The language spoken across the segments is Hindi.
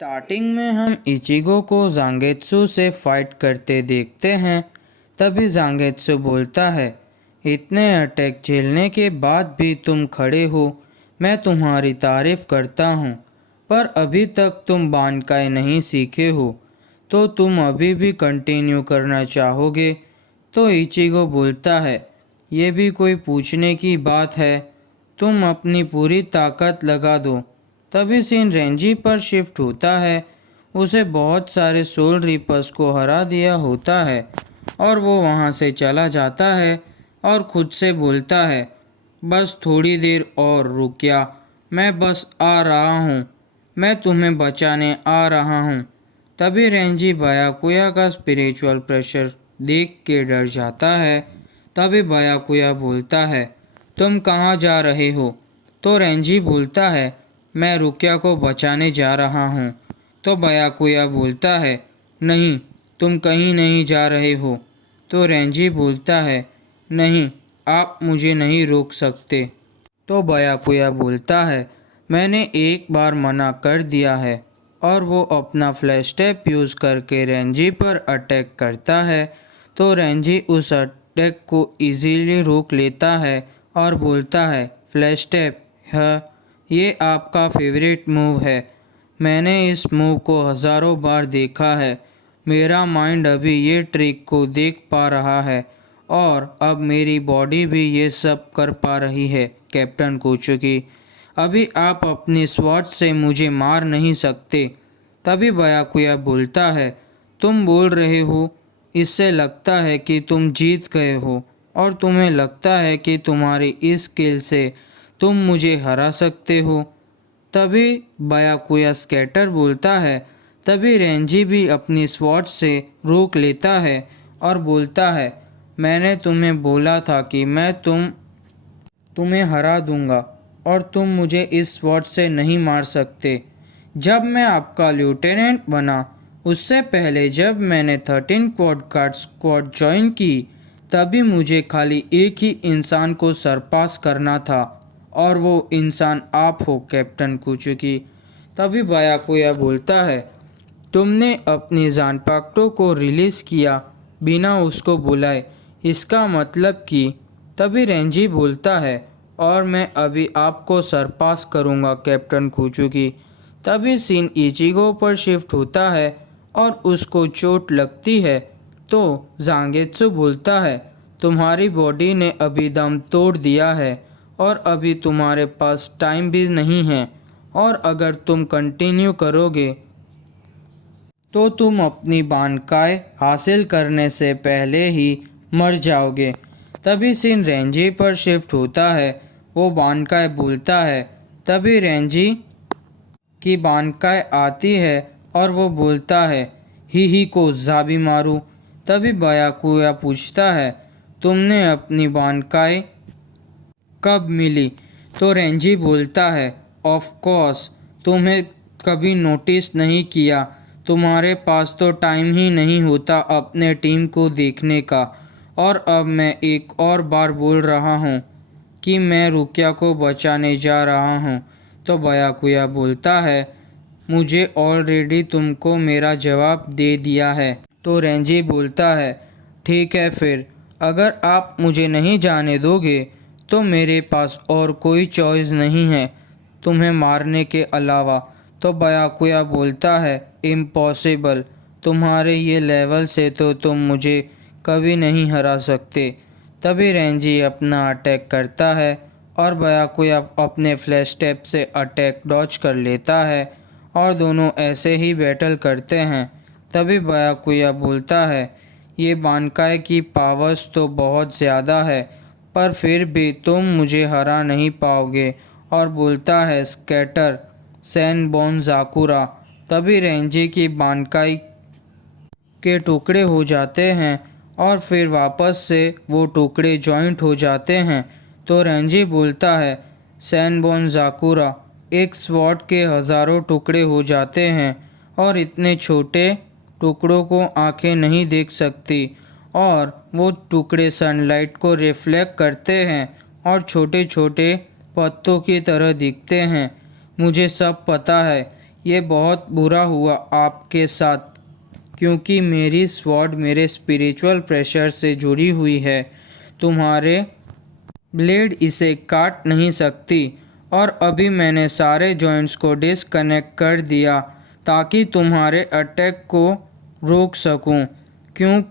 स्टार्टिंग में हम इचिगो को ज़ांगेत्सु से फाइट करते देखते हैं। तभी ज़ांगेत्सु बोलता है, इतने अटैक झेलने के बाद भी तुम खड़े हो, मैं तुम्हारी तारीफ करता हूँ। पर अभी तक तुम बानकाई नहीं सीखे हो, तो तुम अभी भी कंटिन्यू करना चाहोगे? तो इचिगो बोलता है, ये भी कोई पूछने की बात है, तुम अपनी पूरी ताकत लगा दो। तभी सीन रेंजी पर शिफ्ट होता है। उसे बहुत सारे सोल रीपर्स को हरा दिया होता है और वो वहाँ से चला जाता है और खुद से बोलता है, बस थोड़ी देर और रुकिया, मैं बस आ रहा हूँ, मैं तुम्हें बचाने आ रहा हूँ। तभी रेंजी बायाकुया का स्पिरिचुअल प्रेशर देख के डर जाता है। तभी बायाकुया बोलता है, तुम कहाँ जा रहे हो? तो रेंजी बोलता है, मैं रुकिया को बचाने जा रहा हूँ। तो बायाकुया बोलता है, नहीं, तुम कहीं नहीं जा रहे हो। तो रेंजी बोलता है, नहीं, आप मुझे नहीं रोक सकते। तो बायाकुया बोलता है, मैंने एक बार मना कर दिया है। और वो अपना फ्लैश टैप यूज़ करके रेंजी पर अटैक करता है। तो रेंजी उस अटैक को इजीली रोक लेता है और बोलता है, फ्लैश टैप है, ये आपका फेवरेट मूव है, मैंने इस मूव को हज़ारों बार देखा है, मेरा माइंड अभी ये ट्रिक को देख पा रहा है और अब मेरी बॉडी भी ये सब कर पा रही है। कैप्टन कोचुकी, अभी आप अपनी स्वॉर्ड से मुझे मार नहीं सकते। तभी बायाकुया बोलता है, तुम बोल रहे हो, इससे लगता है कि तुम जीत गए हो और तुम्हें लगता है कि तुम्हारी इस स्किल से तुम मुझे हरा सकते हो। तभी बायाकुया स्कैटर बोलता है। तभी रेंजी भी अपनी स्वॉर्ड से रोक लेता है और बोलता है, मैंने तुम्हें बोला था कि मैं तुम्हें हरा दूंगा और तुम मुझे इस स्वॉर्ड से नहीं मार सकते। जब मैं आपका लेफ्टिनेंट बना, उससे पहले जब मैंने 13 क्वाड कार्ड स्क्वाड ज्वाइन की, तभी मुझे खाली एक ही इंसान को सरपास करना था और वो इंसान आप हो कैप्टन कोचुकी। तभी बायाकुया बोलता है, तुमने अपनी जानपाक्टो को रिलीज़ किया बिना उसको बुलाए, इसका मतलब कि। तभी रेंजी बोलता है, और मैं अभी आपको सरपास करूंगा कैप्टन कोचुकी। तभी सीन इचिगो पर शिफ्ट होता है और उसको चोट लगती है। तो ज़ांगेत्सु बोलता है, तुम्हारी बॉडी ने अभी दम तोड़ दिया है और अभी तुम्हारे पास टाइम भी नहीं है, और अगर तुम कंटिन्यू करोगे तो तुम अपनी बानकाई हासिल करने से पहले ही मर जाओगे। तभी सीन रेंजी पर शिफ्ट होता है। वो बानकाई बोलता है। तभी रेंजी की बानकाई आती है और वो बोलता है, ही को ज़ाबी मारू। तभी बायाकुया पूछता है, तुमने अपनी बानकाई कब मिली? तो रेंजी बोलता है, ऑफ कोर्स, तुम्हें कभी नोटिस नहीं किया, तुम्हारे पास तो टाइम ही नहीं होता अपने टीम को देखने का। और अब मैं एक और बार बोल रहा हूँ कि मैं रुकिया को बचाने जा रहा हूँ। तो बायाकुया बोलता है, मुझे ऑलरेडी तुमको मेरा जवाब दे दिया है। तो रेंजी बोलता है, ठीक है फिर, अगर आप मुझे नहीं जाने दोगे तो मेरे पास और कोई चॉइस नहीं है तुम्हें मारने के अलावा। तो बायाकुया बोलता है, इम्पॉसिबल, तुम्हारे ये लेवल से तो तुम मुझे कभी नहीं हरा सकते। तभी रेंजी अपना अटैक करता है और बायाकुया अपने फ्लैश टैप से अटैक डॉज कर लेता है और दोनों ऐसे ही बैटल करते हैं। तभी बायाकुया बोलता है, ये बानकाई की पावर्स तो बहुत ज़्यादा है, पर फिर भी तुम मुझे हरा नहीं पाओगे। और बोलता है, स्कैटर सैनबोन ज़ाकुरा। तभी रेंजी की बानकाई के टुकड़े हो जाते हैं और फिर वापस से वो टुकड़े जॉइंट हो जाते हैं। तो रेंजी बोलता है, सैनबोन ज़ाकुरा, एक स्वॉर्ड के हज़ारों टुकड़े हो जाते हैं और इतने छोटे टुकड़ों को आंखें नहीं देख सकती, और वो टुकड़े सनलाइट को रिफ्लेक्ट करते हैं और छोटे छोटे पत्तों की तरह दिखते हैं। मुझे सब पता है, ये बहुत बुरा हुआ आपके साथ, क्योंकि मेरी स्वॉर्ड मेरे स्पिरिचुअल प्रेशर से जुड़ी हुई है। तुम्हारे ब्लेड इसे काट नहीं सकती, और अभी मैंने सारे जॉइंट्स को डिस्कनेक्ट कर दिया ताकि तुम्हारे अटैक को रोक सकूं। क्यों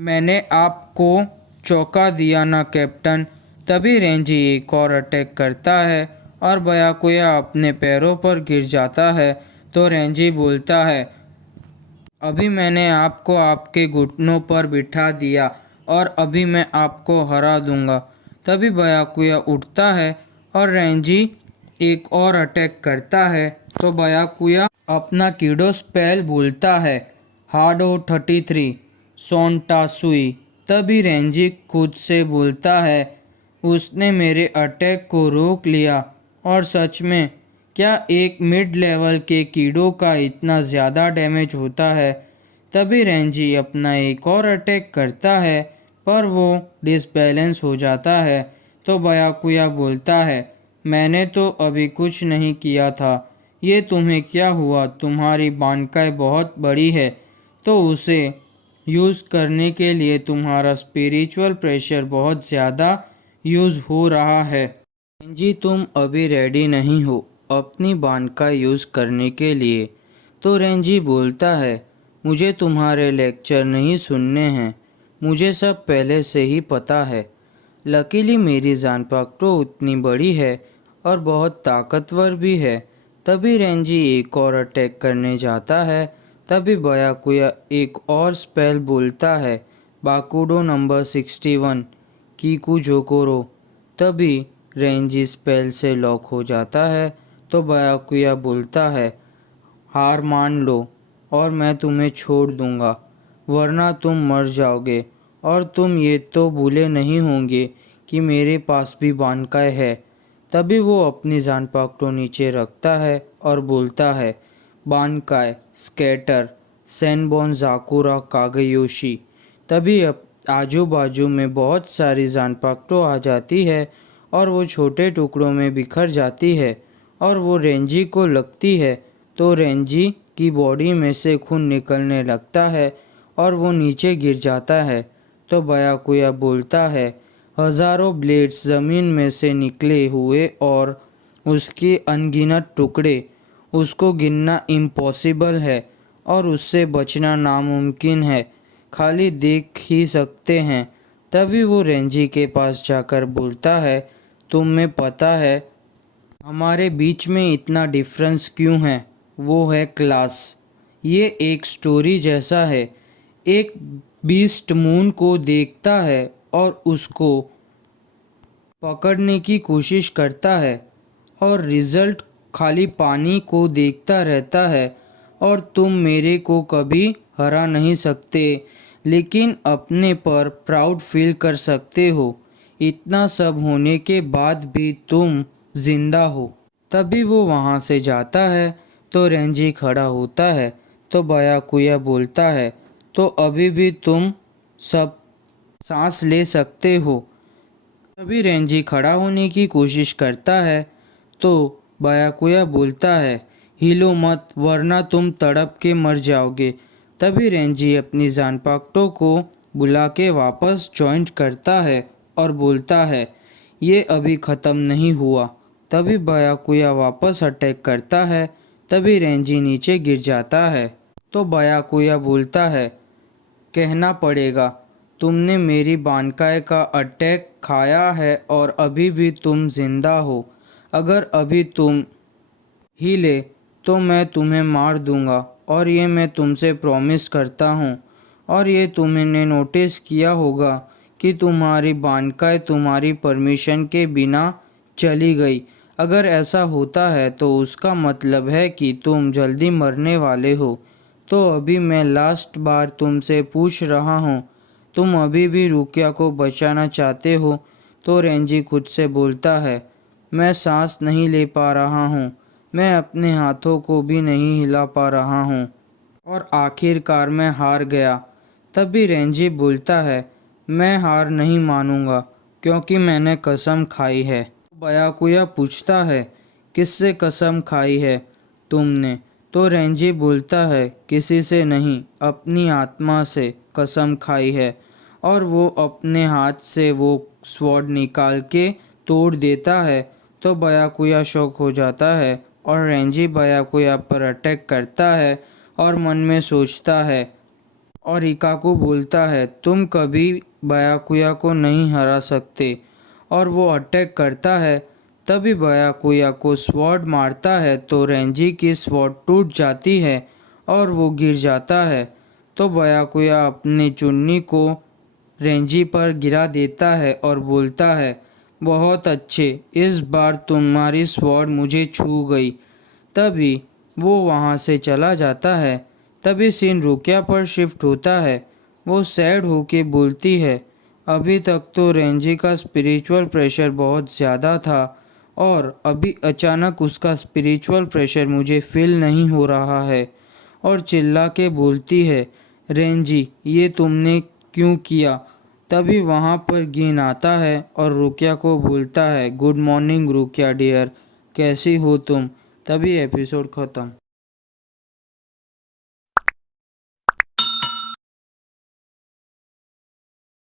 मैंने आपको चौंका दिया ना कैप्टन। तभी रेंजी एक और अटैक करता है और बयाकुया अपने पैरों पर गिर जाता है। तो रेंजी बोलता है, अभी मैंने आपको आपके घुटनों पर बिठा दिया और अभी मैं आपको हरा दूंगा। तभी बयाकुया उठता है और रेंजी एक और अटैक करता है। तो बयाकुया अपना कीडो स्पेल बोलता है, हार्डो 33 सोंटा सुई। तभी रेंजी खुद से बोलता है, उसने मेरे अटैक को रोक लिया। और सच में क्या एक मिड लेवल के कीड़ों का इतना ज़्यादा डैमेज होता है। तभी रेंजी अपना एक और अटैक करता है, पर वो डिसबैलेंस हो जाता है। तो बयाकुया बोलता है, मैंने तो अभी कुछ नहीं किया था, ये तुम्हें क्या हुआ? तुम्हारी बानकाई बहुत बड़ी है, तो उसे यूज़ करने के लिए तुम्हारा स्पिरिचुअल प्रेशर बहुत ज़्यादा यूज़ हो रहा है। जी तुम अभी रेडी नहीं हो अपनी बांध का यूज़ करने के लिए। तो रेंजी बोलता है, मुझे तुम्हारे लेक्चर नहीं सुनने हैं, मुझे सब पहले से ही पता है। लकीली मेरी जान पकड़ो उतनी बड़ी है और बहुत ताकतवर भी है। तभी रेंजी एक और अटैक करने जाता है। तभी बयाकुया एक और स्पेल बोलता है, बाकुडो नंबर 61 कीकू जोकोरो। तभी रेंजी स्पेल से लॉक हो जाता है। तो बयाकुया बोलता है, हार मान लो और मैं तुम्हें छोड़ दूंगा, वरना तुम मर जाओगे। और तुम ये तो भूले नहीं होंगे कि मेरे पास भी बानकाई है। तभी वो अपनी जान पकड़ो नीचे रखता है और बोलता है, बानकाई स्केटर सेनबोन जाकुरा कागयोशी। तभी अब आजू बाजू में बहुत सारी जान पकड़ो आ जाती है और वो छोटे टुकड़ों में बिखर जाती है और वो रेंजी को लगती है। तो रेंजी की बॉडी में से खून निकलने लगता है और वो नीचे गिर जाता है। तो बयाकुया बोलता है, हज़ारों ब्लेड्स ज़मीन में से निकले हुए और उसके अनगिनत टुकड़े, उसको गिनना इम्पॉसिबल है और उससे बचना नामुमकिन है, खाली देख ही सकते हैं। तभी वो रेंजी के पास जाकर बोलता है, तुम्हें पता है हमारे बीच में इतना डिफरेंस क्यों है? वो है क्लास। ये एक स्टोरी जैसा है। एक बीस्ट मून को देखता है और उसको पकड़ने की कोशिश करता है और रिजल्ट खाली पानी को देखता रहता है। और तुम मेरे को कभी हरा नहीं सकते, लेकिन अपने पर प्राउड फील कर सकते हो। इतना सब होने के बाद भी तुम जिंदा हो। तभी वो वहाँ से जाता है। तो रेंजी खड़ा होता है। तो बयाकुया बोलता है, तो अभी भी तुम सब सांस ले सकते हो। तभी रेंजी खड़ा होने की कोशिश करता है। तो बयाकुया बोलता है, हिलो मत वरना तुम तड़प के मर जाओगे। तभी रेंजी अपनी जान पकड़ों को बुला के वापस जॉइंट करता है और बोलता है, ये अभी ख़त्म नहीं हुआ। तभी बयाकुया वापस अटैक करता है। तभी रेंजी नीचे गिर जाता है। तो बयाकुया बोलता है, कहना पड़ेगा, तुमने मेरी बानकाई का अटैक खाया है और अभी भी तुम जिंदा हो। अगर अभी तुम हिले तो मैं तुम्हें मार दूंगा, और ये मैं तुमसे प्रॉमिस करता हूँ। और ये तुमने नोटिस किया होगा कि तुम्हारी बानकाई तुम्हारी परमिशन के बिना चली गई। अगर ऐसा होता है तो उसका मतलब है कि तुम जल्दी मरने वाले हो। तो अभी मैं लास्ट बार तुमसे पूछ रहा हूँ, तुम अभी भी रुकिया को बचाना चाहते हो? तो रेंजी खुद से बोलता है, मैं सांस नहीं ले पा रहा हूँ, मैं अपने हाथों को भी नहीं हिला पा रहा हूँ, और आखिरकार मैं हार गया। तभी रेंजी बोलता है, मैं हार नहीं मानूंगा क्योंकि मैंने कसम खाई है। बयाकुया पूछता है, किससे कसम खाई है तुमने? तो रेंजी बोलता है, किसी से नहीं, अपनी आत्मा से कसम खाई है। और वो अपने हाथ से वो स्वॉर्ड निकाल के तोड़ देता है। तो बयाकुया शॉक हो जाता है और रेंजी बयाकुया पर अटैक करता है और मन में सोचता है और इकाको बोलता है, तुम कभी बयाकुया को नहीं हरा सकते। और वो अटैक करता है। तभी बयाकुया को स्वॉर्ड मारता है तो रेंजी की स्वॉर्ड टूट जाती है और वो गिर जाता है। तो बयाकुया अपनी चुन्नी को रेंजी पर गिरा देता है और बोलता है, बहुत अच्छे, इस बार तुम्हारी स्वॉर्ड मुझे छू गई। तभी वो वहाँ से चला जाता है। तभी सीन रुकिया पर शिफ्ट होता है। वो सैड होके बोलती है, अभी तक तो रेंजी का स्पिरिचुअल प्रेशर बहुत ज़्यादा था और अभी अचानक उसका स्पिरिचुअल प्रेशर मुझे फील नहीं हो रहा है। और चिल्ला के बोलती है, रेंजी ये तुमने क्यों किया। तभी वहाँ पर गिन आता है और रुकिया को बोलता है, गुड मॉर्निंग रुकिया डियर, कैसी हो तुम। तभी एपिसोड ख़त्म।